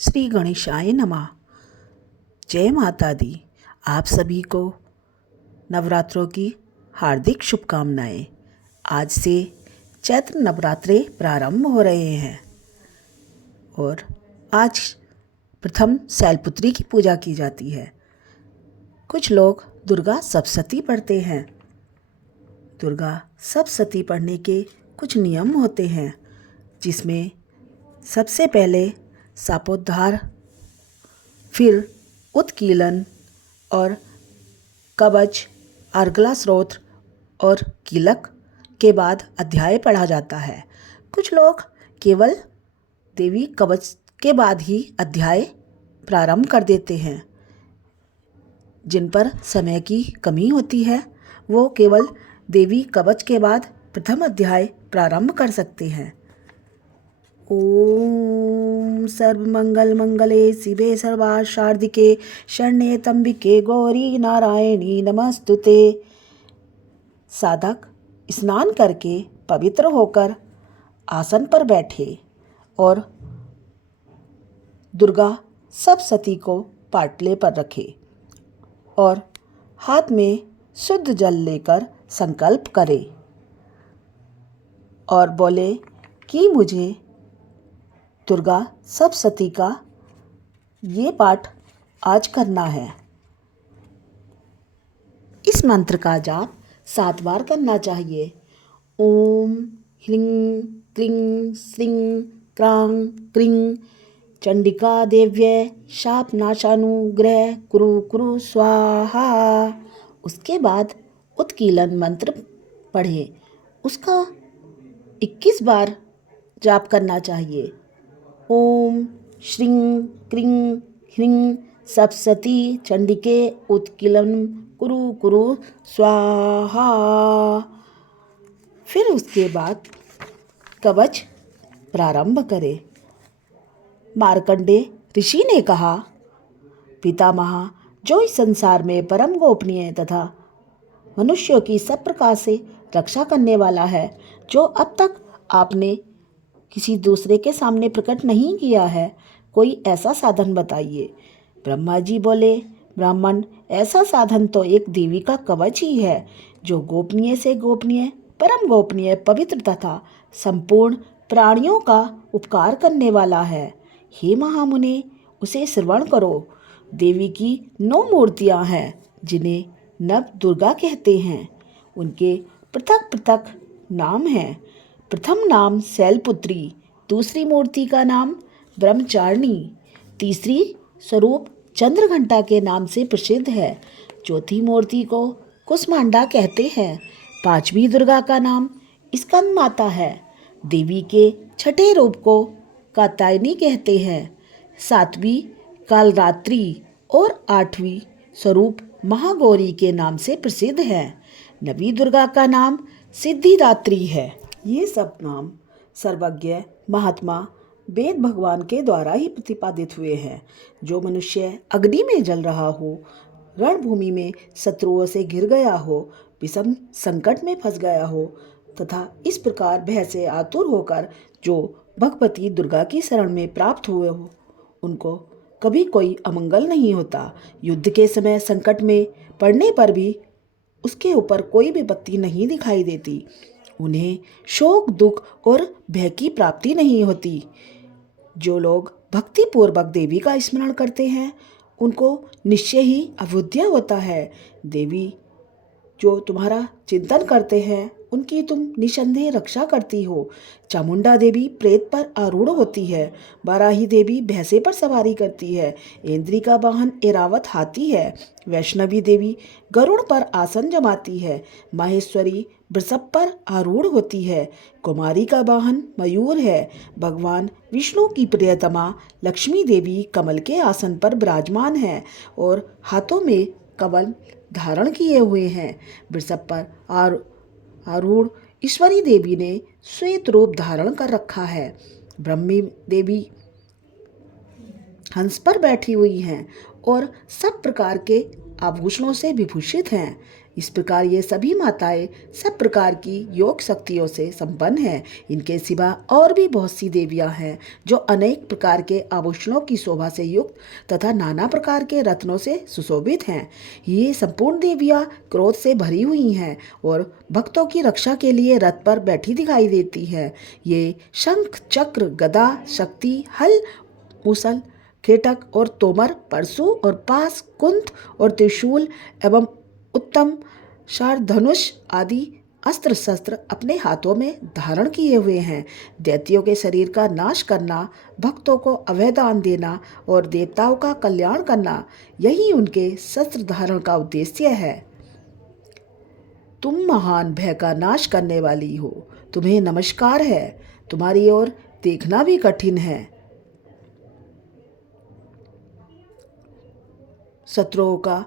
श्री गणेशाय नमः। जय माता दी। आप सभी को नवरात्रों की हार्दिक शुभकामनाएं। आज से चैत्र नवरात्रे प्रारंभ हो रहे हैं और आज प्रथम शैलपुत्री की पूजा की जाती है। कुछ लोग दुर्गा सप्तशती पढ़ते हैं। दुर्गा सप्तशती पढ़ने के कुछ नियम होते हैं, जिसमें सबसे पहले शापोद्धार, फिर उत्कीलन और कवच, अर्गला स्तोत्र और कीलक के बाद अध्याय पढ़ा जाता है। कुछ लोग केवल देवी कवच के बाद ही अध्याय प्रारंभ कर देते हैं। जिन पर समय की कमी होती है वो केवल देवी कवच के बाद प्रथम अध्याय प्रारंभ कर सकते हैं। ओम सर्वमंगल मंगले शिवे सर्वाशार्दिके शरण्ये त्र्यंबके गौरी नारायणी नमस्तुते। साधक स्नान करके पवित्र होकर आसन पर बैठे और दुर्गा सप्तशती को पाटले पर रखे और हाथ में शुद्ध जल लेकर संकल्प करे और बोले कि मुझे दुर्गा सप्तशती का ये पाठ आज करना है। इस मंत्र का जाप 7 बार करना चाहिए। ओम ह्रीं क्लीं श्रीं क्रां क्रीं चंडिका देव्यै शापनाशानुग्रह कुरु कुरु स्वाहा। उसके बाद उत्कीलन मंत्र पढ़े। उसका 21 बार जाप करना चाहिए। ओम श्रीं क्रीं ह्रीं सप्तशती चंडिके उत्कीलन कुरु कुरु स्वाहा। फिर उसके बाद कवच प्रारंभ करें। मार्कंडेय ऋषि ने कहा, पितामह, जो इस संसार में परम गोपनीय तथा मनुष्यों की सब प्रकार से रक्षा करने वाला है, जो अब तक आपने किसी दूसरे के सामने प्रकट नहीं किया है, कोई ऐसा साधन बताइए। ब्रह्मा जी बोले, ब्राह्मण, ऐसा साधन तो एक देवी का कवच ही है, जो गोपनीय से गोपनीय, परम गोपनीय, पवित्र तथा संपूर्ण प्राणियों का उपकार करने वाला है। हे महामुने, उसे श्रवण करो। देवी की 9 मूर्तियां हैं, जिन्हें नव दुर्गा कहते हैं। उनके पृथक पृथक नाम हैं। प्रथम नाम शैलपुत्री, दूसरी मूर्ति का नाम ब्रह्मचारिणी, तीसरी स्वरूप चंद्रघंटा के नाम से प्रसिद्ध है, चौथी मूर्ति को कुष्मांडा कहते हैं, पांचवी दुर्गा का नाम स्कंद माता है, देवी के छठे रूप को कात्यायनी कहते हैं, सातवीं कालरात्रि और आठवीं स्वरूप महागौरी के नाम से प्रसिद्ध है, नवी दुर्गा का नाम सिद्धिदात्री है। ये सब नाम सर्वज्ञ महात्मा वेद भगवान के द्वारा ही प्रतिपादित हुए हैं। जो मनुष्य अग्नि में जल रहा हो, रणभूमि में शत्रुओं से घिर गया हो, विषम संकट में फंस गया हो तथा इस प्रकार भय से आतुर होकर जो भगवती दुर्गा की शरण में प्राप्त हुए हो, उनको कभी कोई अमंगल नहीं होता। युद्ध के समय संकट में पड़ने पर भी उसके ऊपर कोई विपत्ति नहीं दिखाई देती। उन्हें शोक, दुख और भय की प्राप्ति नहीं होती। जो लोग भक्तिपूर्वक देवी का स्मरण करते हैं, उनको निश्चय ही अभुद्य होता है। देवी जो तुम्हारा चिंतन करते हैं, उनकी तुम निसंदेह रक्षा करती हो। चामुंडा देवी प्रेत पर आरूढ़ होती है, बाराही देवी भैंसे पर सवारी करती है, इंद्री का वाहन ऐरावत हाथी है, वैष्णवी देवी गरुड़ पर आसन जमाती है, माहेश्वरी वृषभ पर आरूढ़ होती है, कुमारी का वाहन मयूर है, भगवान विष्णु की प्रियतमा लक्ष्मी देवी कमल के आसन पर विराजमान है और हाथों में कमल धारण किए हुए हैं। वृषभ पर आरूढ़ ईश्वरी देवी ने श्वेत रूप धारण कर रखा है। ब्रह्मी देवी हंस पर बैठी हुई हैं और सब प्रकार के आभूषणों से विभूषित हैं। इस प्रकार ये सभी माताएं सब प्रकार की योग शक्तियों से संपन्न हैं। इनके सिवा और भी बहुत सी देवियां हैं जो अनेक प्रकार के आभूषणों की शोभा से युक्त तथा नाना प्रकार के रत्नों से सुशोभित हैं। ये संपूर्ण देवियां क्रोध से भरी हुई हैं और भक्तों की रक्षा के लिए रथ पर बैठी दिखाई देती है। ये शंख, चक्र, गदा, शक्ति, हल, मूसल, खेटक और तोमर, परशु और पास, कुंत और त्रिशूल एवं उत्तम शार, धनुष आदि अस्त्र शस्त्र अपने हाथों में धारण किए हुए हैं। दैत्यों के शरीर का नाश करना, भक्तों को अभय दान देना और देवताओं का कल्याण करना, यही उनके शस्त्र धारण का उद्देश्य है। तुम महान भय का नाश करने वाली हो, तुम्हें नमस्कार है। तुम्हारी ओर देखना भी कठिन है। शत्रुओं का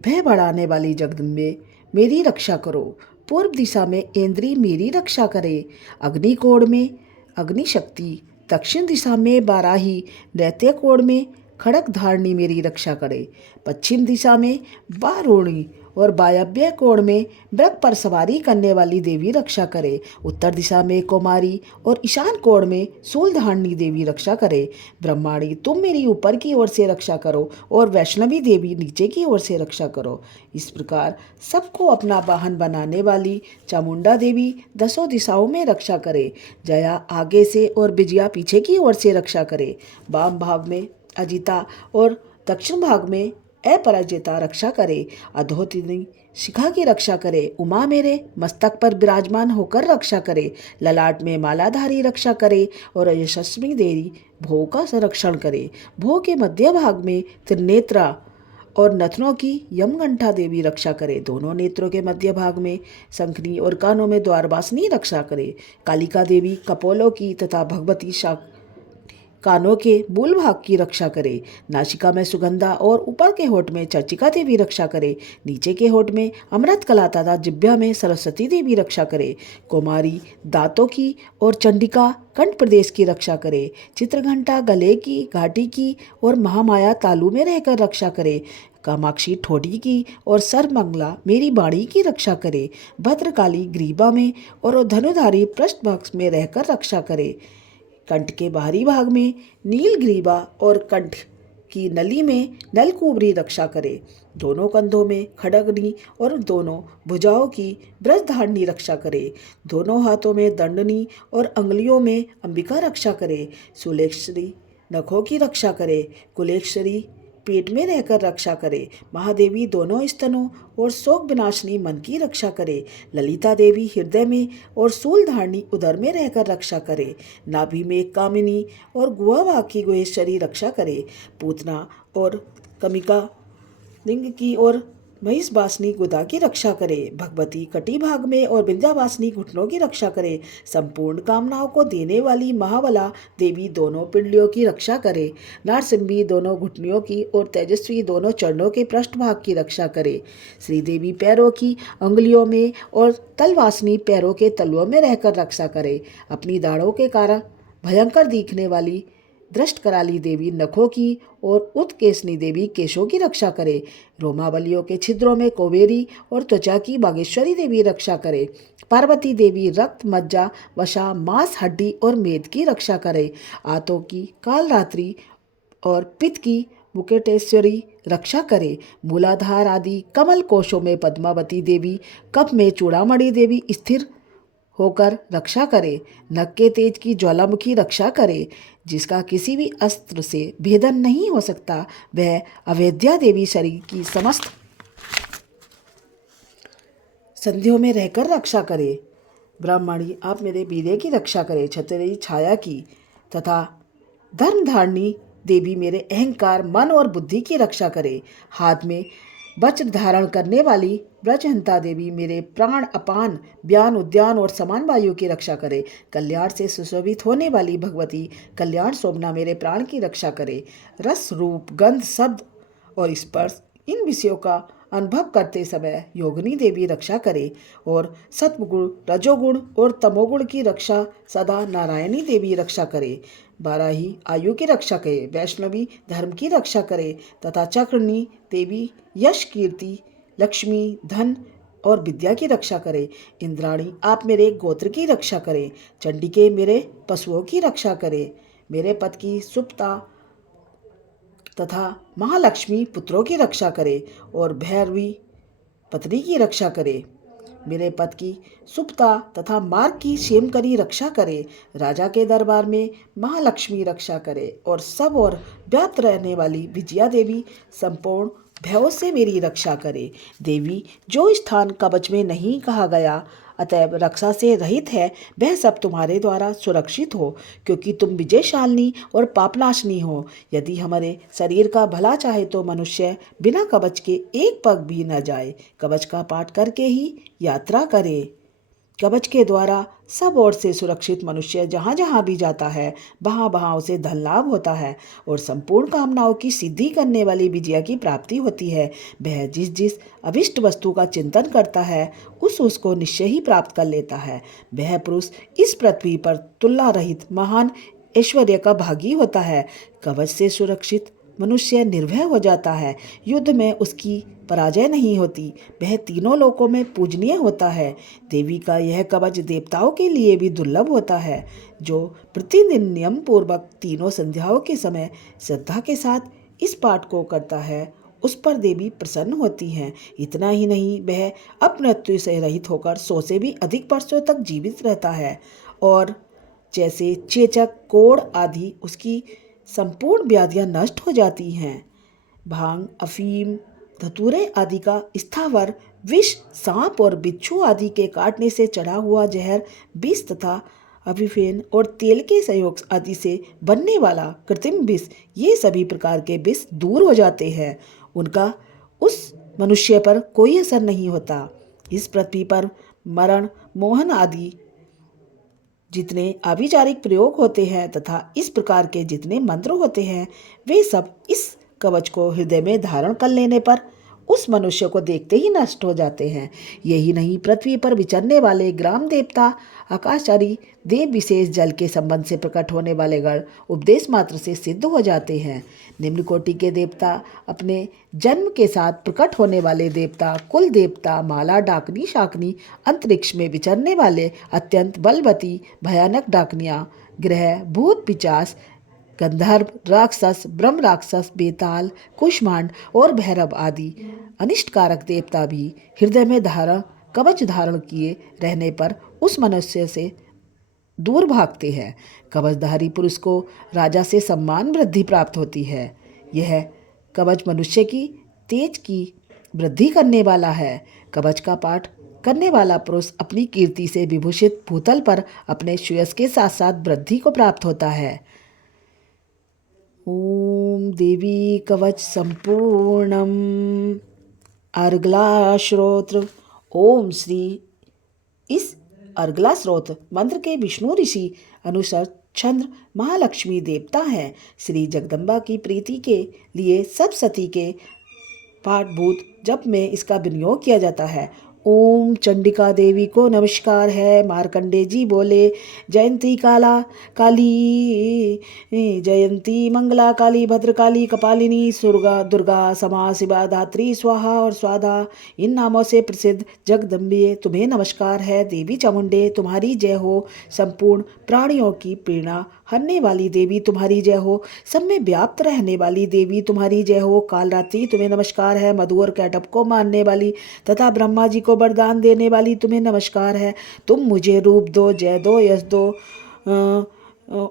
भय बढ़ाने वाली जगदम्बे, मेरी रक्षा करो। पूर्व दिशा में इंद्री मेरी रक्षा करे। अग्निकोण में अग्निशक्ति, दक्षिण दिशा में बाराही, दैत्य कोण में खड़क धारणी मेरी रक्षा करे। पश्चिम दिशा में बारूणी और वायव्य कोण में मृग पर सवारी करने वाली देवी रक्षा करे। उत्तर दिशा में कुमारी और ईशान कोण में शूलधारणी देवी रक्षा करे। ब्रह्माणी, तुम मेरी ऊपर की ओर से रक्षा करो और वैष्णवी देवी नीचे की ओर से रक्षा करो। इस प्रकार सबको अपना वाहन बनाने वाली चामुंडा देवी दसों दिशाओं में रक्षा करे। जया आगे से और विजया पीछे की ओर से रक्षा करे। वाम भाग में अजिता और दक्षिण भाग में अपराजिता रक्षा करे। अधोतिनी शिखा की रक्षा करे। उमा मेरे मस्तक पर विराजमान होकर रक्षा करे। ललाट में मालाधारी रक्षा करे और यशस्वी देवी भोग का संरक्षण करे। भोग के मध्य भाग में त्रिनेत्रा और नथनों की यमगंठा देवी रक्षा करे। दोनों नेत्रों के मध्य भाग में शंखनी और कानों में द्वारवासिनी रक्षा करे। कालिका देवी कपोलों की तथा भगवती शाक कानों के मूल भाग की रक्षा करे। नासिका में सुगंधा और ऊपर के होठ में चर्चिका देवी रक्षा करे। नीचे के होठ में अमृत कला तथा जिह्वा में सरस्वती देवी रक्षा करे। कुमारी दांतों की और चंडिका कंठ प्रदेश की रक्षा करे। चित्रघंटा गले की, घाटी की और महामाया तालु में रहकर रक्षा करे। कामाक्षी ठोड़ी की और सर्वमंगला मेरी बाणी की रक्षा करे। भद्रकाली ग्रीवा में और धनुधारी पृष्ठभाग में रहकर रक्षा करे। कंठ के बाहरी भाग में नीलग्रीवा और कंठ की नली में नलकुबरी रक्षा करे। दोनों कंधों में खड़गनी और दोनों भुजाओं की ब्रजधारणी रक्षा करे। दोनों हाथों में दंडनी और अंगुलियों में अंबिका रक्षा करे। सुलेक्षरी नखों की रक्षा करे। कुलेक्षरी पेट में रहकर रक्षा करे। महादेवी दोनों स्तनों और शोक विनाशिनी मन की रक्षा करे। ललिता देवी हृदय में और शूलधारणी उदर में रहकर रक्षा करे। नाभि में कामिनी और गुहा की गुहेश्वरी रक्षा करे। पूतना और कमिका लिंग की और महिषवासिनी गुदा की रक्षा करे। भगवती कटी भाग में और विंध्यावासिनी घुटनों की रक्षा करे। संपूर्ण कामनाओं को देने वाली महाबला देवी दोनों पिंडलियों की रक्षा करे। नारसिम्ही दोनों घुटनियों की और तेजस्वी दोनों चरणों के पृष्ठभाग की रक्षा करे। श्रीदेवी पैरों की अंगुलियों में और तलवासिनी पैरों के तलुओं में रहकर रक्षा करे। अपनी दाढ़ों के कारण भयंकर दिखने वाली दृष्ट कराली देवी नखों की और उत्केशनी देवी केशों की रक्षा करे। रोमावलियों के छिद्रों में कोबेरी और त्वचा की बागेश्वरी देवी रक्षा करे। पार्वती देवी रक्त, मज्जा, वसा, मांस, हड्डी और मेद की रक्षा करे। आंतों की कालरात्रि और पित्त की मुकुटेश्वरी रक्षा करे। मूलाधार आदि कमल कोशों में पद्मावती देवी, कप में चूड़ामणि देवी स्थिर होकर रक्षा करे। नख के तेज की ज्वालामुखी रक्षा करे। जिसका किसी भी अस्त्र से भेदन नहीं हो सकता, वह अवेद्या देवी शरीर की समस्त संधियों में रहकर रक्षा करे। ब्राह्मणी, आप मेरे वीर्य की रक्षा करे। क्षत्रिय छाया की तथा धर्मधारणी देवी मेरे अहंकार, मन और बुद्धि की रक्षा करे। हाथ में वज्र धारण करने वाली ब्रजहंता देवी मेरे प्राण, अपान, व्यान, उद्यान और समान वायु की रक्षा करे। कल्याण से सुशोभित होने वाली भगवती कल्याण शोभना मेरे प्राण की रक्षा करे। रस, रूप, गंध, शब्द और स्पर्श, इन विषयों का अनुभव करते समय योगिनी देवी रक्षा करे। और सत्वगुण, रजोगुण और तमोगुण की रक्षा सदा नारायणी देवी रक्षा करे। बाराही आयु की रक्षा करे। वैष्णवी धर्म की रक्षा करे तथा चक्रनी देवी यश, कीर्ति, लक्ष्मी, धन और विद्या की रक्षा करे। इंद्राणी, आप मेरे गोत्र की रक्षा करें। चंडिके, मेरे पशुओं की रक्षा करे। मेरे पद की सुप्ता तथा महालक्ष्मी पुत्रों की रक्षा करे और भैरवी पत्नी की रक्षा करे। मेरे पद की सुप्ता तथा मार्ग की क्षेमकरी रक्षा करे। राजा के दरबार में महालक्ष्मी रक्षा करे और सब और व्याप्त रहने वाली विजया देवी संपूर्ण भयों से मेरी रक्षा करे। देवी, जो स्थान कवच में नहीं कहा गया अतएव रक्षा से रहित है, वह सब तुम्हारे द्वारा सुरक्षित हो, क्योंकि तुम विजयशालिनी और पापनाशनी हो। यदि हमारे शरीर का भला चाहे तो मनुष्य बिना कवच के एक पग भी न जाए। कवच का पाठ करके ही यात्रा करे। कवच के द्वारा सब ओर से सुरक्षित मनुष्य जहाँ जहाँ भी जाता है वहाँ वहाँ उसे धन लाभ होता है और संपूर्ण कामनाओं की सिद्धि करने वाली विजया की प्राप्ति होती है। वह जिस जिस अभिष्ट वस्तु का चिंतन करता है उसको निश्चय ही प्राप्त कर लेता है। वह पुरुष इस पृथ्वी पर तुलना रहित महान ऐश्वर्य का भागी होता है। कवच से सुरक्षित मनुष्य निर्भय हो जाता है। युद्ध में उसकी पराजय नहीं होती। वह तीनों लोकों में पूजनीय होता है। देवी का यह कवच देवताओं के लिए भी दुर्लभ होता है। जो प्रतिदिन नियम पूर्वक तीनों संध्याओं के समय श्रद्धा के साथ इस पाठ को करता है उस पर देवी प्रसन्न होती हैं। इतना ही नहीं, वह अपमृत्यु से रहित होकर 100 से भी अधिक वर्षों तक जीवित रहता है और जैसे चेचक, कोढ़ आदि उसकी संपूर्ण व्याधियां नष्ट हो जाती हैं। भांग, अफीम, धतूरे आदि का स्थावर विष, सांप और बिच्छू आदि के काटने से चढ़ा हुआ जहर, विष तथा अभिफेन और तेल के संयोग आदि से बनने वाला कृत्रिम विष, ये सभी प्रकार के विष दूर हो जाते हैं। उनका उस मनुष्य पर कोई असर नहीं होता। इस पृथ्वी पर मरण, मोहन आदि जितने आभिचारिक प्रयोग होते हैं तथा इस प्रकार के जितने मंत्र होते हैं वे सब इस कवच को हृदय में धारण कर लेने पर उस मनुष्य को देखते ही नष्ट हो जाते हैं। यही नहीं, पृथ्वी पर विचरने वाले ग्राम देवता, आकाशचारी देव विशेष जल के संबंध से प्रकट होने वाले गण उपदेश मात्र से सिद्ध हो जाते हैं। निम्न कोटि के देवता, अपने जन्म के साथ प्रकट होने वाले देवता, कुल देवता, माला, डाकनी, शाकनी, अंतरिक्ष में विचरने वाले अत्यंत बलवती भयानक डाकनियाँ, ग्रह, भूत, पिचास, गंधर्व, राक्षस, ब्रह्म राक्षस, बेताल, कुष्मांड और भैरव आदि अनिष्टकारक देवता भी हृदय में कवच धारण किए रहने पर उस मनुष्य से दूर भागते हैं। कवचधारी पुरुष को राजा से सम्मान वृद्धि प्राप्त होती है। यह कवच मनुष्य की तेज की वृद्धि करने वाला है। कवच का पाठ करने वाला पुरुष अपनी कीर्ति से विभूषित भूतल पर अपने श्रेयस के साथ साथ वृद्धि को प्राप्त होता है। ओम देवी कवच संपूर्णम। अर्गला श्रोत्र। ओम श्री। इस अर्गला स्रोत मंत्र के विष्णु ऋषि अनुसार चंद्र महालक्ष्मी देवता हैं। श्री जगदम्बा की प्रीति के लिए सब सती के पाठभूत जप में इसका विनियोग किया जाता है। ओम चंडिका देवी को नमस्कार है। मार्कंडे जी बोले, जयंती काली जयंती मंगला काली भद्रकाली कपालिनी दुर्गा समा शिवा धात्री स्वाहा और स्वाधा, इन नामों से प्रसिद्ध जगदम्बे तुम्हें नमस्कार है। देवी चामुंडे तुम्हारी जय हो। संपूर्ण प्राणियों की पीड़ा हरने वाली देवी तुम्हारी जय हो। सब में व्याप्त रहने वाली देवी तुम्हारी जय हो। कालरात्रि तुम्हें नमस्कार है। मधु और कैटअप को मारने वाली तथा ब्रह्मा जी को वरदान देने वाली तुम्हें नमस्कार है। तुम मुझे रूप दो, जय दो, यश दो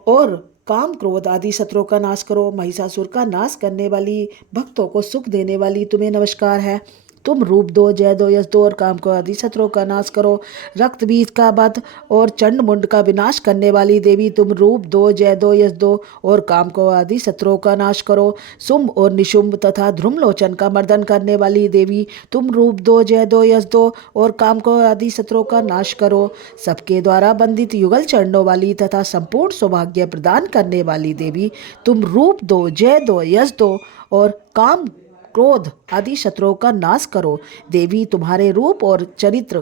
और काम क्रोध आदि शत्रुओं का नाश करो। महिषासुर का नाश करने वाली, भक्तों को सुख देने वाली तुम्हें नमस्कार है। तुम रूप दो, जय दो, यश दो और काम को आदि शत्रुओं का नाश करो। रक्त बीज का वध और चंड मुंड का विनाश करने वाली देवी तुम रूप दो, जय दो, यश दो और काम को आदि शत्रुओं का नाश करो। शुंभ और निशुंभ तथा ध्रुमलोचन का मर्दन करने वाली देवी तुम रूप दो, जय दो, यश दो और काम को आदि शत्रुओं का नाश करो। सबके द्वारा बंदित युगल चरणों वाली तथा संपूर्ण सौभाग्य प्रदान करने वाली देवी तुम रूप दो, जय दो, यश दो और काम क्रोध आदि शत्रुओं का नाश करो। देवी तुम्हारे रूप और चरित्र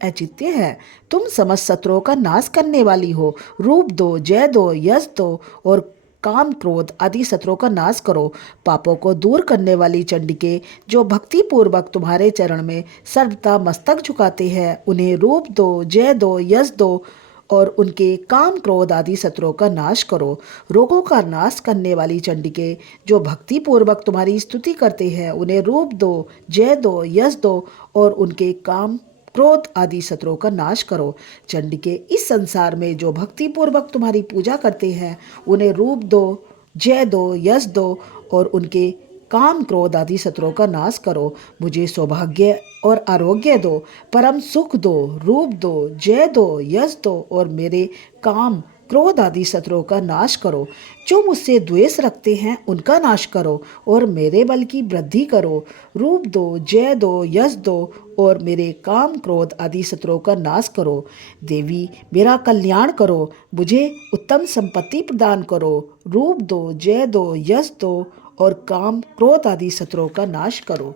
अचित्य है। तुम समस्त शत्रुओं का नाश करने वाली हो। रूप दो, जय दो, यश दो और काम क्रोध आदि शत्रुओं का नाश करो। पापों को दूर करने वाली चंडिके, जो भक्ति पूर्वक तुम्हारे चरण में सर्वदा मस्तक झुकाते हैं, उन्हें रूप दो, जय दो, यश दो और उनके काम क्रोध आदि शत्रुओं का नाश करो। रोगों का नाश करने वाली चंडिके, जो भक्ति पूर्वक तुम्हारी स्तुति करते हैं, उन्हें रूप दो, जय दो, यश दो और उनके काम क्रोध आदि शत्रुओं का नाश करो। चंडिके, इस संसार में जो भक्ति पूर्वक तुम्हारी पूजा करते हैं, उन्हें रूप दो, जय दो, यश दो और उनके काम क्रोध आदि शत्रुओं का नाश करो। मुझे सौभाग्य और आरोग्य दो, परम सुख दो, रूप दो, जय दो, यश दो और मेरे काम क्रोध आदि शत्रुओं का नाश करो। जो मुझसे द्वेष रखते हैं, उनका नाश करो और मेरे बल की वृद्धि करो। रूप दो, जय दो, यश दो और मेरे काम क्रोध आदि शत्रुओं का नाश करो। देवी, मेरा कल्याण करो, मुझे उत्तम संपत्ति प्रदान करो। रूप दो, जय दो, यश दो और काम क्रोध आदि शत्रुओं का नाश करो।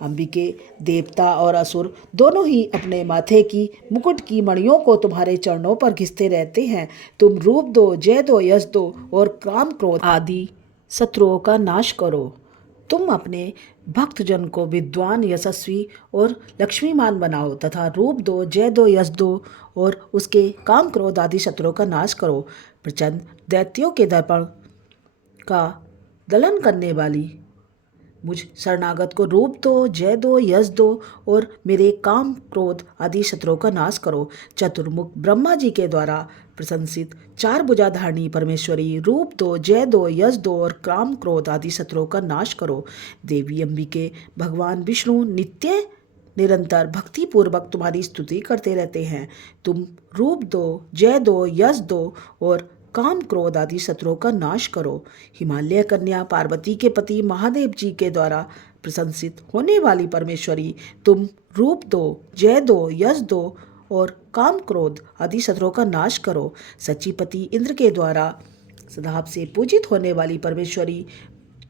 अंबिके, देवता और असुर दोनों ही अपने माथे की मुकुट की मणियों को तुम्हारे चरणों पर घिसते रहते हैं। तुम रूप दो, जय दो, यश दो और काम क्रोध आदि शत्रुओं का नाश करो। तुम अपने भक्तजन को विद्वान, यशस्वी और लक्ष्मीमान बनाओ तथा रूप दो, जय दो, यश दो और उसके काम क्रोध आदि शत्रुओं का नाश करो। प्रचंड दैत्यों के दर्पण का दलन करने वाली मुझ शरणागत को रूप दो, जय दो, यश दो और मेरे काम क्रोध आदि शत्रुओं का नाश करो। चतुर्मुख ब्रह्मा जी के द्वारा प्रशंसित चार भुजाधारिणी परमेश्वरी, रूप दो, जय दो, यश दो और काम क्रोध आदि शत्रुओं का नाश करो। देवी अंबिके, भगवान विष्णु नित्य निरंतर भक्ति पूर्वक तुम्हारी स्तुति करते रहते हैं। तुम रूप दो, जय दो, यश दो और काम क्रोध आदि शत्रुओं का नाश करो। हिमालय कन्या पार्वती के पति महादेव जी के द्वारा प्रशंसित होने वाली परमेश्वरी, तुम रूप दो, जय दो, यश दो और काम क्रोध आदि शत्रुओं का नाश करो। सचीपति इंद्र के द्वारा सदाभ से पूजित होने वाली परमेश्वरी,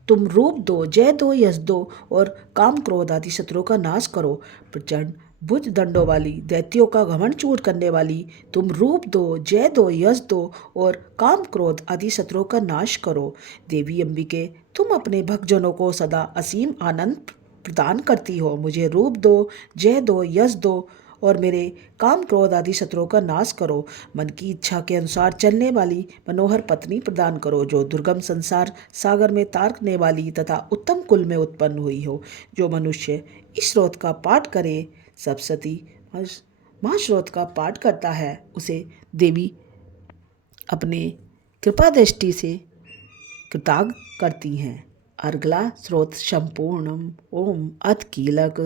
तुम रूप दो, जय दो, यश दो और काम क्रोध आदि शत्रुओं का नाश करो। प्रचंड भुज दंडों वाली, दैत्यों का घमंड चूर करने वाली, तुम रूप दो, जय दो, यश दो और काम क्रोध आदि शत्रुओं का नाश करो। देवी अंबिके, तुम अपने भक्तजनों को सदा असीम आनंद प्रदान करती हो। मुझे रूप दो, जय दो, यश दो और मेरे काम क्रोध आदि शत्रुओं का नाश करो। मन की इच्छा के अनुसार चलने वाली मनोहर पत्नी प्रदान करो, जो दुर्गम संसार सागर में तारकने वाली तथा उत्तम कुल में उत्पन्न हुई हो। जो मनुष्य इस स्रोत का पाठ करे, सप्तशती महाश्रोत का पाठ करता है, उसे देवी अपने कृपा दृष्टि से कृतार्थ करती हैं। अर्गला स्रोत संपूर्णम ओम अथ कीलक।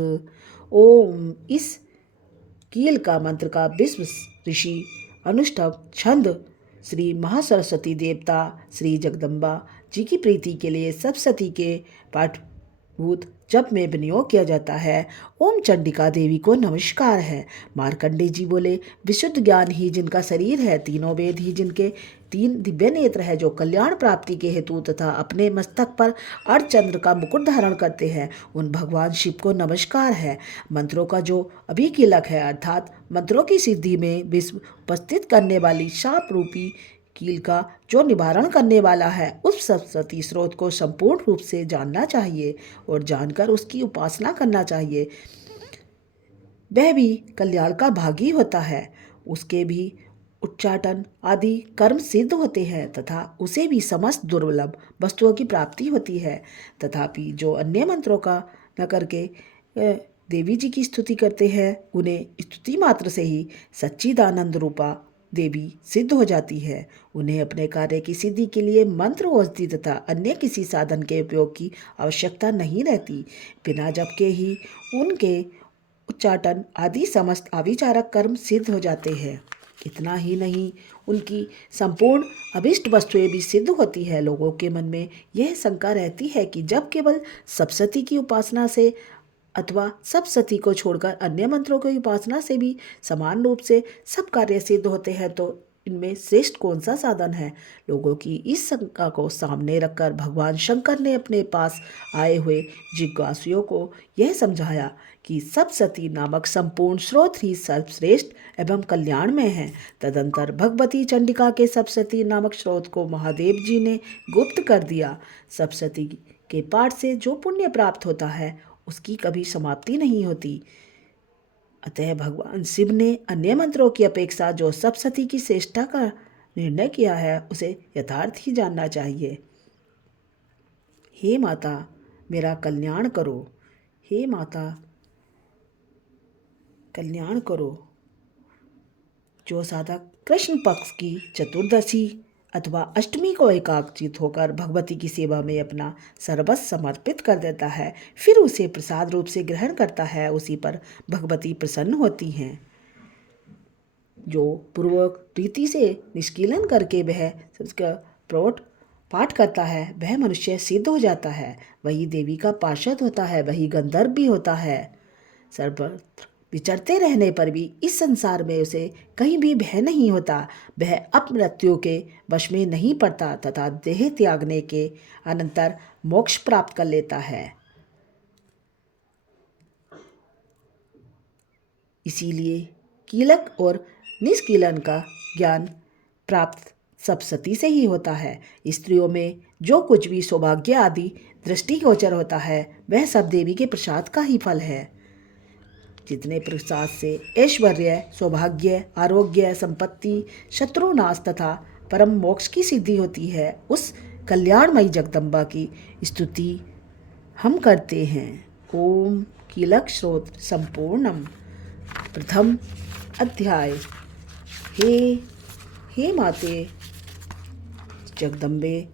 ओम इस कील का मंत्र का विश्व ऋषि अनुष्ठव छंद श्री महासरस्वती देवता श्री जगदम्बा जी की प्रीति के लिए सप्तशती के पाठभूत जप में विनियोग किया जाता है। ओम चंडिका देवी को नमस्कार है। मार्कंडे जी बोले, विशुद्ध ज्ञान ही जिनका शरीर है, तीनों वेद ही जिनके तीन दिव्य नेत्र है, जो कल्याण प्राप्ति के हेतु तथा अपने मस्तक पर अर्धचंद्र का मुकुट धारण करते हैं, उन भगवान शिव को नमस्कार है। मंत्रों का जो अभिकीलक है, अर्थात मंत्रों की सिद्धि में विश्व उपस्थित करने वाली शाप रूपी कील का जो निवारण करने वाला है, उस सप्तशती स्रोत को संपूर्ण रूप से जानना चाहिए और जानकर उसकी उपासना करना चाहिए। वह भी कल्याण का भागी होता है। उसके भी उच्चाटन आदि कर्म सिद्ध होते हैं तथा उसे भी समस्त दुर्लभ वस्तुओं की प्राप्ति होती है। तथापि जो अन्य मंत्रों का न करके देवी जी की स्तुति करते हैं, उन्हें स्तुति मात्र से ही सच्चिदानंद रूपा देवी सिद्ध हो जाती है। उन्हें अपने कार्य की सिद्धि के लिए मंत्र, औषधि तथा अन्य किसी साधन के उपयोग की आवश्यकता नहीं रहती। बिना जप के ही उनके उच्चाटन आदि समस्त आविचारक कर्म सिद्ध हो जाते हैं। इतना ही नहीं, उनकी संपूर्ण अभिष्ट वस्तुएं भी सिद्ध होती है। लोगों के मन में यह शंका रहती है कि जब केवल सप्तशती की उपासना से अथवा सप्तशती को छोड़कर अन्य मंत्रों की उपासना से भी समान रूप से सब कार्य सिद्ध होते हैं, तो इनमें श्रेष्ठ कौन सा साधन है? लोगों की इस शंका को सामने रखकर भगवान शंकर ने अपने पास आए हुए जिज्ञासुओं को यह समझाया कि सप्तशती नामक संपूर्ण स्रोत ही सर्वश्रेष्ठ एवं कल्याणमय है। तदंतर भगवती चंडिका के सप्तशती नामक स्रोत को महादेव जी ने गुप्त कर दिया। सप्तशती के पाठ से जो पुण्य प्राप्त होता है उसकी कभी समाप्ति नहीं होती। अतः भगवान शिव ने अन्य मंत्रों की अपेक्षा जो सप्तशती की श्रेष्ठता का निर्णय किया है उसे यथार्थ ही जानना चाहिए। हे माता मेरा कल्याण करो, हे माता कल्याण करो। जो साधक कृष्ण पक्ष की चतुर्दशी अथवा अष्टमी को एकाग्रचित होकर भगवती की सेवा में अपना सर्वस्व समर्पित कर देता है, फिर उसे प्रसाद रूप से ग्रहण करता है, उसी पर भगवती प्रसन्न होती हैं। जो पूर्वक रीति से निष्कीलन करके वह सबका प्रोट पाठ करता है वह मनुष्य सिद्ध हो जाता है, वही देवी का पार्षद होता है, वही गंधर्व भी होता है। सर्वत्र विचरते रहने पर भी इस संसार में उसे कहीं भी भय नहीं होता। वह अपमृत्यु के वश में नहीं पड़ता तथा देह त्यागने के अनंतर मोक्ष प्राप्त कर लेता है। इसीलिए कीलक और निष्कीलन का ज्ञान प्राप्त सप्तशती से ही होता है। स्त्रियों में जो कुछ भी सौभाग्य आदि दृष्टिगोचर होता है वह सब देवी के प्रसाद का ही फल है। जितने प्रसाद से ऐश्वर्य, सौभाग्य, आरोग्य, संपत्ति, शत्रुनाश तथा परम मोक्ष की सिद्धि होती है, उस कल्याणमयी जगदम्बा की स्तुति हम करते हैं। ओम कीलक श्रोत्र संपूर्णम। प्रथम अध्याय। हे माते जगदम्बे।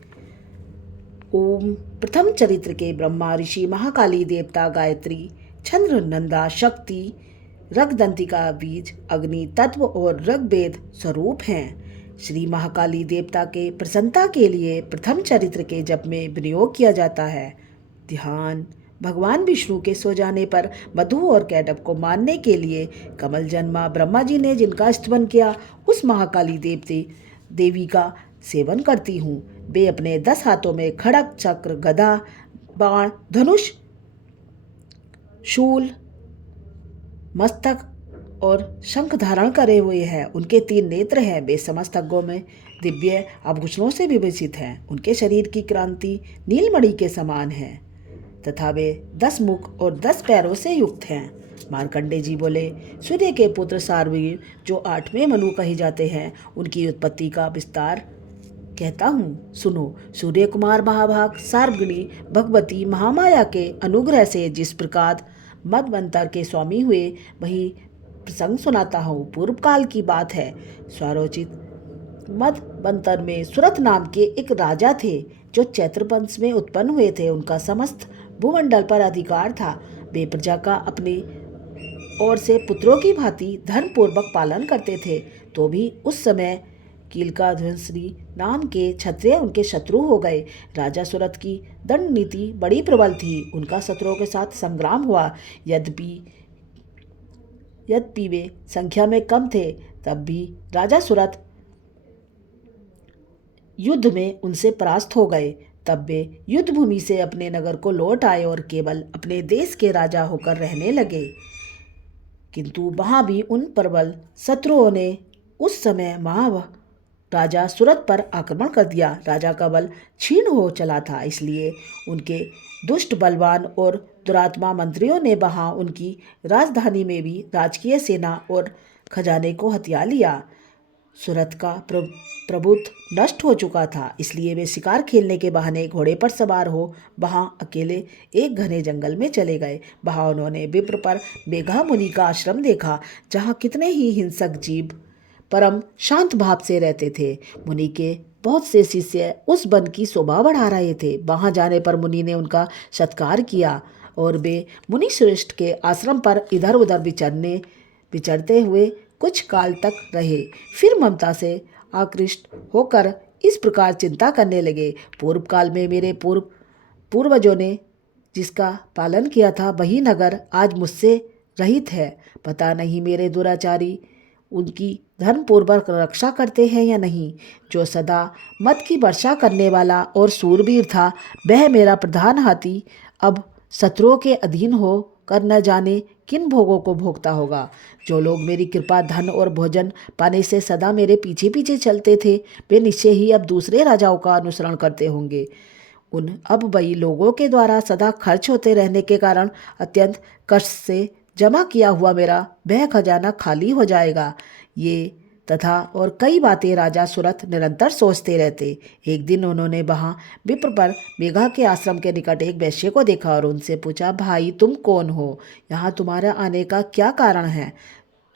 ओम प्रथम चरित्र के ब्रह्मा, ऋषि, महाकाली, देवता, गायत्री, चंद्र, नंदा, शक्ति, रगदंतिका बीज, अग्नि तत्व और ऋग्वेद स्वरूप हैं। श्री महाकाली देवता के प्रसन्नता के लिए प्रथम चरित्र के जप में विनियोग किया जाता है। ध्यान। भगवान विष्णु के सो जाने पर मधु और कैटभ को मारने के लिए कमल जन्मा ब्रह्मा जी ने जिनका स्तवन किया, उस महाकाली देवी का सेवन करती हूँ। वे अपने 10 हाथों में खड़ग, चक्र, गदा, बाण, धनुष, शूल, मस्तक और शंख धारण करे हुए हैं। उनके 3 नेत्र हैं। वे समस्त अंगों में दिव्य आभूषणों से विभूषित हैं। उनके शरीर की क्रांति नीलमणि के समान है तथा वे 10 मुख और 10 पैरों से युक्त हैं। मार्कंडे जी बोले, सूर्य के पुत्र सारवीर जो 8वें मनु कहे जाते हैं, उनकी उत्पत्ति का विस्तार कहता हूँ, सुनो। सूर्य कुमार महाभाग सार्वगणी भगवती महामाया के अनुग्रह से जिस प्रकार मदवंतर के स्वामी हुए, वही प्रसंग सुनाता हूँ। पूर्व काल की बात है। स्वरोचित मदवंतर में सुरथ नाम के एक राजा थे जो चैत्र वंश में उत्पन्न हुए थे। उनका समस्त भूमंडल पर अधिकार था। वे प्रजा का अपनी ओर से पुत्रों की भांति धर्मपूर्वक पालन करते थे। तो भी उस समय कीलकाध्वंसरी नाम के क्षत्रिय उनके शत्रु हो गए। राजा सुरथ की दंड नीति बड़ी प्रबल थी। उनका शत्रुओं के साथ संग्राम हुआ। यद्यपि वे संख्या में कम थे, तब भी राजा सुरथ युद्ध में उनसे परास्त हो गए। तब वे युद्ध भूमि से अपने नगर को लौट आए और केवल अपने देश के राजा होकर रहने लगे। किंतु वहाँ भी उन प्रबल शत्रुओं ने उस समय राजा सूरत पर आक्रमण कर दिया। राजा का बल क्षीण हो चला था, इसलिए उनके दुष्ट, बलवान और दुरात्मा मंत्रियों ने वहां उनकी राजधानी में भी राजकीय सेना और खजाने को हथिया लिया। सूरत का प्रभुत्व नष्ट हो चुका था, इसलिए वे शिकार खेलने के बहाने घोड़े पर सवार हो वहां अकेले एक घने जंगल में चले गए। वहां उन्होंने विप्र पर मेघा मुनि का आश्रम देखा, जहां कितने ही हिंसक जीव परम शांत भाव से रहते थे। मुनि के बहुत से शिष्य उस वन की शोभा बढ़ा रहे थे। वहां जाने पर मुनि ने उनका सत्कार किया और वे मुनि श्रेष्ठ के आश्रम पर इधर उधर विचरते हुए कुछ काल तक रहे। फिर ममता से आकृष्ट होकर इस प्रकार चिंता करने लगे, पूर्व काल में मेरे पूर्वजों ने जिसका पालन किया था, वही नगर आज मुझसे रहित है। पता नहीं मेरे दुराचारी उनकी धन पूर्वक रक्षा करते हैं या नहीं। जो सदा मत की वर्षा करने वाला और सूरवीर था, वह मेरा प्रधान हाथी अब शत्रुओं के अधीन हो कर न जाने किन भोगों को भोगता होगा। जो लोग मेरी कृपा, धन और भोजन पाने से सदा मेरे पीछे पीछे चलते थे, वे निश्चय ही अब दूसरे राजाओं का अनुसरण करते होंगे। उन अब वही लोगों के द्वारा सदा खर्च होते रहने के कारण अत्यंत कष्ट से जमा किया हुआ मेरा वह खजाना खाली हो जाएगा। ये तथा और कई बातें राजा सुरथ निरंतर सोचते रहते। एक दिन उन्होंने वहाँ विप्र पर मेघा के आश्रम के निकट एक वैश्य को देखा और उनसे पूछा, भाई तुम कौन हो? यहाँ तुम्हारे आने का क्या कारण है?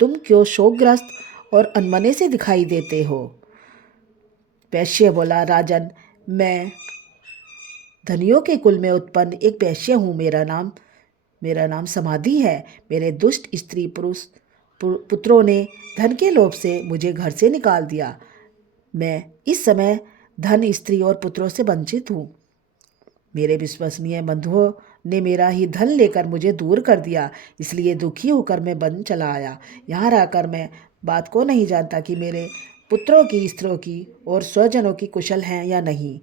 तुम क्यों शोकग्रस्त और अनमने से दिखाई देते हो? वैश्य बोला, राजन, मैं धनियों के कुल में उत्पन्न एक वैश्य हूँ। मेरा नाम समाधि है। मेरे दुष्ट स्त्री पुत्रों ने धन के लोभ से मुझे घर से निकाल दिया। मैं इस समय धन, स्त्री और पुत्रों से वंचित हूँ। मेरे विश्वसनीय बंधुओं ने मेरा ही धन लेकर मुझे दूर कर दिया, इसलिए दुखी होकर मैं वन चला आया। यहाँ रहकर मैं बात को नहीं जानता कि मेरे पुत्रों की, स्त्रियों की और स्वजनों की कुशल हैं या नहीं।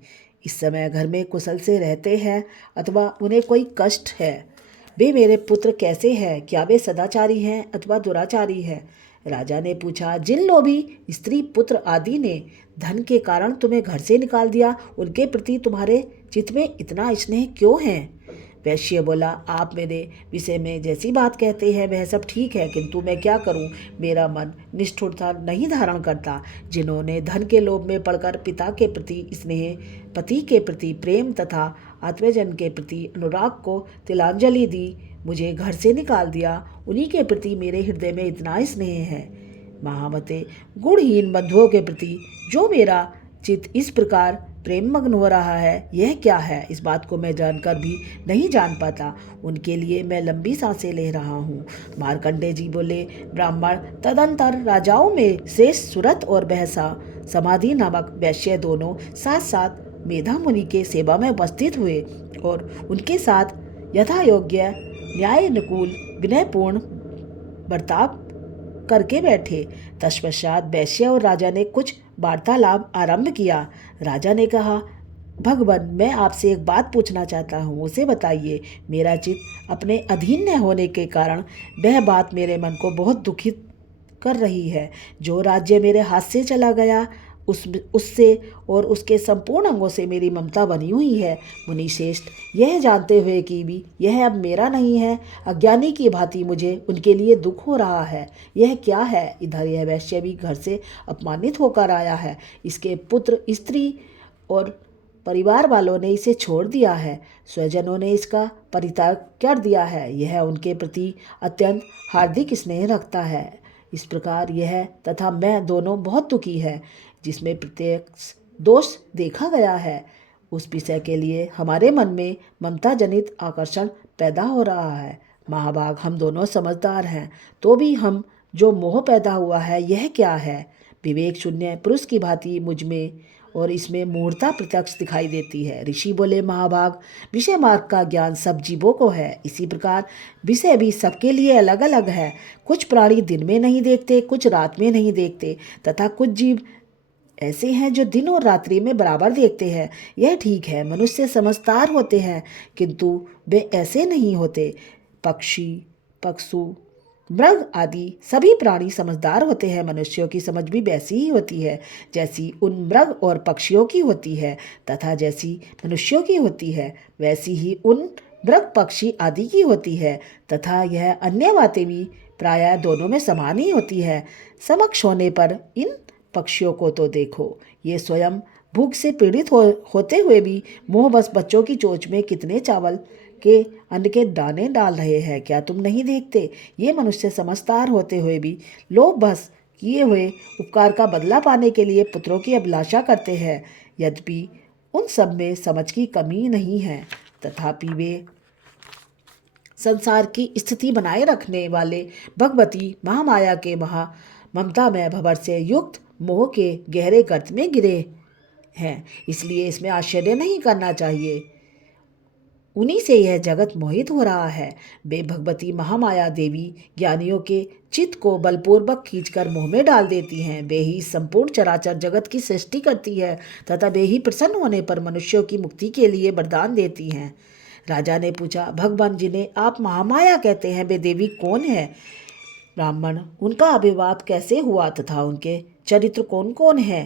इस समय घर में कुशल से रहते हैं अथवा उन्हें कोई कष्ट है। वे मेरे पुत्र कैसे हैं? क्या वे सदाचारी हैं अथवा दुराचारी हैं? राजा ने पूछा, जिन लोभी स्त्री, पुत्र आदि ने धन के कारण तुम्हें घर से निकाल दिया, उनके प्रति तुम्हारे चित्त में इतना स्नेह क्यों है? वैश्य बोला, आप मेरे विषय में जैसी बात कहते हैं वह सब ठीक है, किंतु मैं क्या करूं? मेरा मन निष्ठुरता नहीं धारण करता। जिन्होंने धन के लोभ में पड़कर पिता के प्रति स्नेह, पति के प्रति प्रेम तथा आत्मजन के प्रति अनुराग को तिलांजलि दी, मुझे घर से निकाल दिया, उन्हीं के प्रति मेरे हृदय में इतना स्नेह है। महामते, गुणहीन बंधुओं के प्रति जो मेरा चित्त इस प्रकार प्रेम मग्न हो रहा है, यह क्या है? इस बात को मैं जानकर भी नहीं जान पाता। उनके लिए मैं लंबी सांसें ले रहा हूँ। मार्कंडेय जी बोले, ब्राह्मण तदंतर राजाओं में शेष सुरथ और बहसा समाधि नामक वैश्य दोनों साथ साथ मेधा मुनि के सेवा में उपस्थित हुए और उनके साथ यथा योग्य न्याय अनुकूल विनयपूर्ण बर्ताव करके बैठे। तत्पश्चात वैश्य और राजा ने कुछ वार्तालाप आरंभ किया। राजा ने कहा, भगवान, मैं आपसे एक बात पूछना चाहता हूँ, उसे बताइए। मेरा चित्त अपने अधीन न होने के कारण वह बात मेरे मन को बहुत दुखित कर रही है। जो राज्य मेरे हाथ से चला गया उससे और उसके संपूर्ण अंगों से मेरी ममता बनी हुई है। मुनि श्रेष्ठ, यह जानते हुए कि भी यह अब मेरा नहीं है, अज्ञानी की भांति मुझे उनके लिए दुख हो रहा है। यह क्या है? इधर यह वैश्य भी घर से अपमानित होकर आया है। इसके पुत्र, स्त्री और परिवार वालों ने इसे छोड़ दिया है। स्वजनों ने इसका परित्याग कर दिया है। यह उनके प्रति अत्यंत हार्दिक स्नेह रखता है। इस प्रकार यह तथा मैं दोनों बहुत दुखी है। जिसमें प्रत्यक्ष दोष देखा गया है, उस विषय के लिए हमारे मन में ममता जनित आकर्षण पैदा हो रहा है। महाभाग, हम दोनों समझदार हैं, तो भी हम जो मोह पैदा हुआ है, यह क्या है? विवेक शून्य पुरुष की भांति मुझ में और इसमें मूर्ता प्रत्यक्ष दिखाई देती है। ऋषि बोले, महाभाग, विषय मार्ग का ज्ञान सब जीवों को है। इसी प्रकार विषय भी सबके लिए अलग अलग है। कुछ प्राणी दिन में नहीं देखते, कुछ रात में नहीं देखते, तथा कुछ जीव ऐसे हैं जो दिन और रात्रि में बराबर देखते हैं। यह ठीक है, मनुष्य समझदार होते हैं, किंतु वे ऐसे नहीं होते। पक्षी, पशु, मृग आदि सभी प्राणी समझदार होते हैं। मनुष्यों की समझ भी वैसी ही होती है जैसी उन मृग और पक्षियों की होती है, तथा जैसी मनुष्यों की होती है वैसी ही उन मृग, पक्षी आदि की होती है, तथा यह अन्य बातें भी प्रायः दोनों में समान ही होती है। समक्ष होने पर इन पक्षियों को तो देखो, ये स्वयं भूख से पीड़ित होते हुए भी मोहबस बच्चों की चोंच में कितने चावल के अन्न के दाने डाल रहे हैं, क्या तुम नहीं देखते? ये मनुष्य समझदार होते हुए भी लोभ बस किए हुए उपकार का बदला पाने के लिए पुत्रों की अभिलाषा करते हैं। यद्यपि उन सब में समझ की कमी नहीं है, तथापि वे संसार की स्थिति बनाए रखने वाले भगवती महामाया के ममता में भंवर से युक्त मोह के गहरे गर्त में गिरे हैं। इसलिए इसमें आश्चर्य नहीं करना चाहिए उन्हीं से यह जगत मोहित हो रहा है। वे भगवती महामाया देवी ज्ञानियों के चित्त को बलपूर्वक खींचकर मोह में डाल देती हैं। वे ही संपूर्ण चराचर जगत की सृष्टि करती है तथा वे ही प्रसन्न होने पर मनुष्यों की मुक्ति के लिए वरदान देती हैं। राजा ने पूछा, भगवान जिन्हें आप महामाया कहते हैं, वे देवी कौन है? ब्राह्मण, उनका आविर्भाव कैसे हुआ तथा उनके चरित्र कौन कौन है?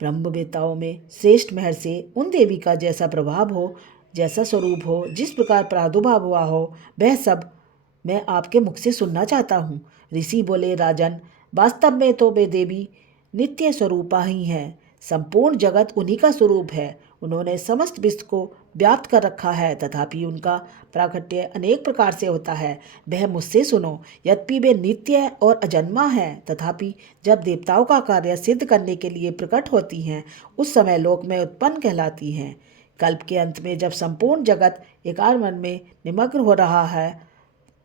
ब्रह्मवेताओं में श्रेष्ठ महर्षि उन देवी का जैसा प्रभाव हो, जैसा स्वरूप हो, जिस प्रकार प्रादुर्भाव हुआ हो, वह सब मैं आपके मुख से सुनना चाहता हूँ। ऋषि बोले, राजन, वास्तव में तो वे देवी नित्य स्वरूपा ही हैं। संपूर्ण जगत उन्हीं का स्वरूप है। उन्होंने समस्त विश्व को व्याप्त कर रखा है, तथापि उनका प्राकट्य अनेक प्रकार से होता है। वह मुझसे सुनो। यद्यपि वे नित्य और अजन्मा है, तथापि जब देवताओं का कार्य सिद्ध करने के लिए प्रकट होती हैं, उस समय लोक में उत्पन्न कहलाती हैं। कल्प के अंत में जब संपूर्ण जगत एकार मन में निमग्न हो रहा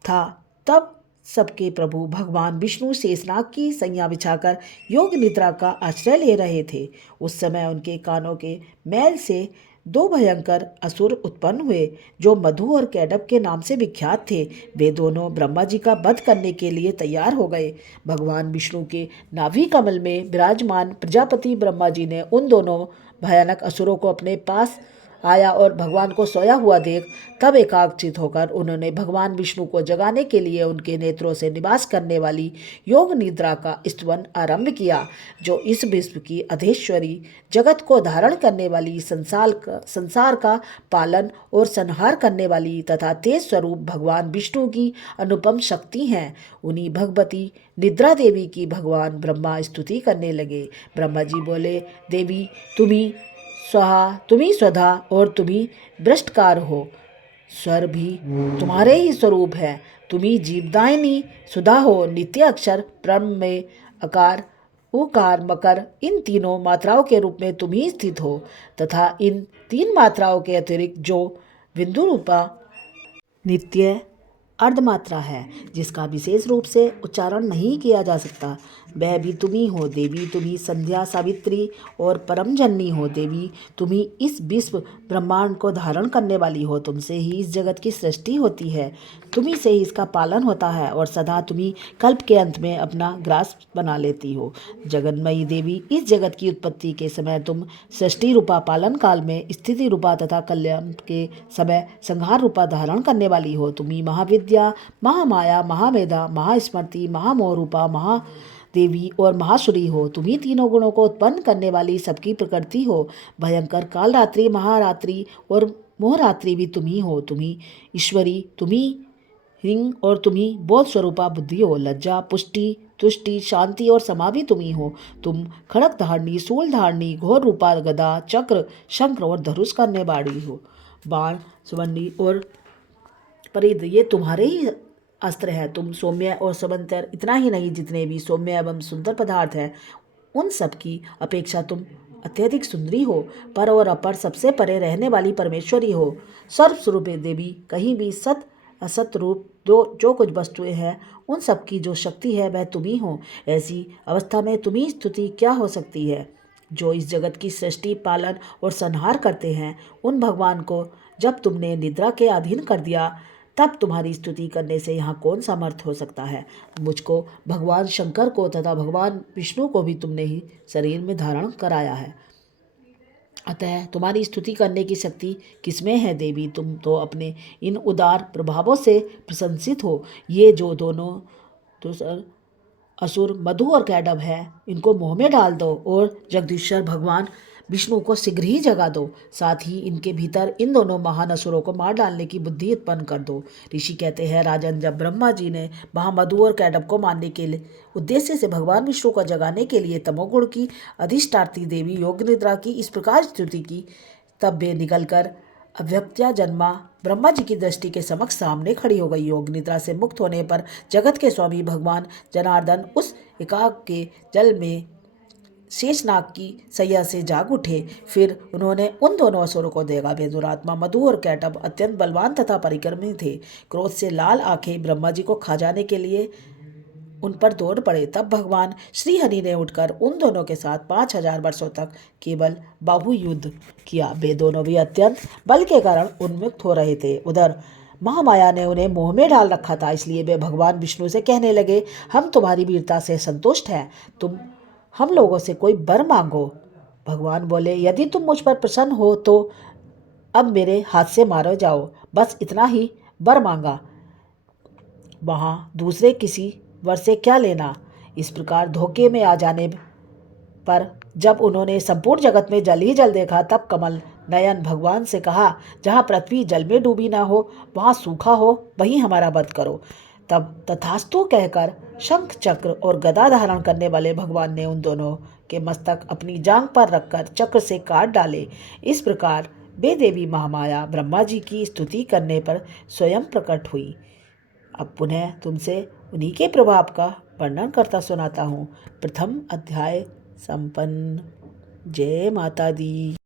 था, तब सबके प्रभु भगवान विष्णु शेषनाग की सैया बिछाकर योग निद्रा का आश्रय ले रहे थे। उस समय उनके कानों के मैल से दो भयंकर असुर उत्पन्न हुए, जो मधु और कैडब के नाम से विख्यात थे। वे दोनों ब्रह्मा जी का वध करने के लिए तैयार हो गए। भगवान विष्णु के नाभि कमल में विराजमान प्रजापति ब्रह्मा जी ने उन दोनों भयानक असुरों को अपने पास आया और भगवान को सोया हुआ देख तब एकाग्रचित होकर उन्होंने भगवान विष्णु को जगाने के लिए उनके नेत्रों से निवास करने वाली योग निद्रा का स्तवन आरंभ किया, जो इस विश्व की अधीश्वरी, जगत को धारण करने वाली, संसार का पालन और संहार करने वाली तथा तेज स्वरूप भगवान विष्णु की अनुपम शक्ति हैं। उन्हीं भगवती निद्रा देवी की भगवान ब्रह्मा स्तुति करने लगे। ब्रह्मा जी बोले, देवी, तुम्ही स्वाहा, तुम्ही स्वधा और तुम्ही भ्रष्टकार हो। स्वर भी तुम्हारे ही स्वरूप है। तुम्ही जीवदायिनी सुधा हो। नित्य अक्षर ब्रह्म में अकार, उकार, मकर, इन तीनों मात्राओं के रूप में तुम ही स्थित हो तथा इन तीन मात्राओं के अतिरिक्त जो बिंदु रूपा नित्य अर्धमात्रा है, जिसका विशेष रूप से उच्चारण नहीं किया जा सकता, वह भी तुम्ही हो। देवी, तुम्ही संध्या, सावित्री और परम जननी हो। देवी, तुम्ही इस विश्व ब्रह्मांड को धारण करने वाली हो। तुमसे ही इस जगत की सृष्टि होती है, तुम्ही से ही इसका पालन होता है और सदा तुम्ही कल्प के अंत में अपना ग्रास बना लेती हो। जगन्मयी देवी, इस जगत की उत्पत्ति के समय तुम सृष्टि रूपा, पालन काल में स्थिति रूपा तथा कल्याण के समय संहार रूपा धारण करने वाली हो। तुम्ही महाविद्या, महामाया, महामेधा, महास्मृति, महामोह रूपा, महादेवी और महासुरी हो। तुम्ही तीनों गुणों को उत्पन्न करने वाली सबकी प्रकृति हो। भयंकर कालरात्रि, महारात्रि और मोहरात्रि भी तुम्ही हो। तुम्ही ईश्वरी, तुम्ही हिंग और तुम्ही बोध स्वरूपा बुद्धि हो। लज्जा, पुष्टि, तुष्टि, शांति और समा भी तुम्ही हो। तुम खड़क धारणी, सूल धारणी, घोर रूपा, गदा, चक्र, शंख और धनुष करने वाली हो। बाण, सुवर्णी और परिध, ये तुम्हारे ही अस्त्र है। तुम सौम्य और समंतर, इतना ही नहीं, जितने भी सौम्य एवं सुंदर पदार्थ हैं, उन सब की अपेक्षा तुम अत्यधिक सुंदरी हो। पर और अपर, सबसे परे रहने वाली परमेश्वरी हो। सर्वस्वरूप देवी, कहीं भी सत असत रूप जो कुछ वस्तुएं हैं, उन सब की जो शक्ति है वह तुम्ही हो। ऐसी अवस्था में तुम्ही स्तुति क्या हो सकती है? जो इस जगत की सृष्टि, पालन और संहार करते हैं, उन भगवान को जब तुमने निद्रा के अधीन कर दिया, तब तुम्हारी स्तुति करने से यहाँ कौन समर्थ हो सकता है? मुझको, भगवान शंकर को तथा भगवान विष्णु को भी तुमने ही शरीर में धारण कराया है, अतः तुम्हारी स्तुति करने की शक्ति किसमें है देवी? तुम तो अपने इन उदार प्रभावों से प्रशंसित हो। ये जो दोनों असुर मधु और कैडब है, इनको मोह में डाल दो और जगदीश्वर भगवान विष्णु को शीघ्र ही जगा दो। साथ ही इनके भीतर इन दोनों महान असुरों को मार डालने की बुद्धि उत्पन्न कर दो। ऋषि कहते हैं, राजन, जब ब्रह्मा जी ने महामधु और कैडब को मारने के लिए उद्देश्य से भगवान विष्णु को जगाने के लिए तमोगुण की अधिष्ठात्री देवी योग निद्रा की इस प्रकार स्तुति की, तब वे निकलकर अव्यक्त्या जन्मा ब्रह्मा जी की दृष्टि के समक्ष सामने खड़ी हो गई। योग निद्रा से मुक्त होने पर जगत के स्वामी भगवान जनार्दन उस एकाग के जल में शेषनाग की सैया से जाग उठे। फिर उन्होंने उन दोनों असुरों को देखा। वे दुरात्मा मधु और कैटब अत्यंत बलवान तथा परिक्रमी थे। क्रोध से लाल आंखें ब्रह्मा जी को खा जाने के लिए उन पर दौड़ पड़े। तब भगवान श्री हरि ने उठकर उन दोनों के साथ 5000 वर्षों तक केवल बाहु युद्ध किया। वे दोनों भी अत्यंत बल के कारण उन्मुक्त हो रहे थे। उधर महामाया ने उन्हें मोह में डाल रखा था, इसलिए वे भगवान विष्णु से कहने लगे, हम तुम्हारी वीरता से संतुष्ट हैं, तुम हम लोगों से कोई वर मांगो। भगवान बोले, यदि तुम मुझ पर प्रसन्न हो तो अब मेरे हाथ से मारो जाओ, बस इतना ही वर मांगा, वहाँ दूसरे किसी वर से क्या लेना। इस प्रकार धोखे में आ जाने पर जब उन्होंने संपूर्ण जगत में जल ही जल देखा, तब कमल नयन भगवान से कहा, जहाँ पृथ्वी जल में डूबी ना हो, वहाँ सूखा हो, वहीं हमारा वध करो। तब तथास्तु कहकर शंख चक्र और गदा धारण करने वाले भगवान ने उन दोनों के मस्तक अपनी जांघ पर रखकर चक्र से काट डाले। इस प्रकार वे देवी महामाया ब्रह्मा जी की स्तुति करने पर स्वयं प्रकट हुई। अब पुनः तुमसे उन्हीं के प्रभाव का वर्णन करता सुनाता हूँ। प्रथम अध्याय संपन्न। जय माता दी।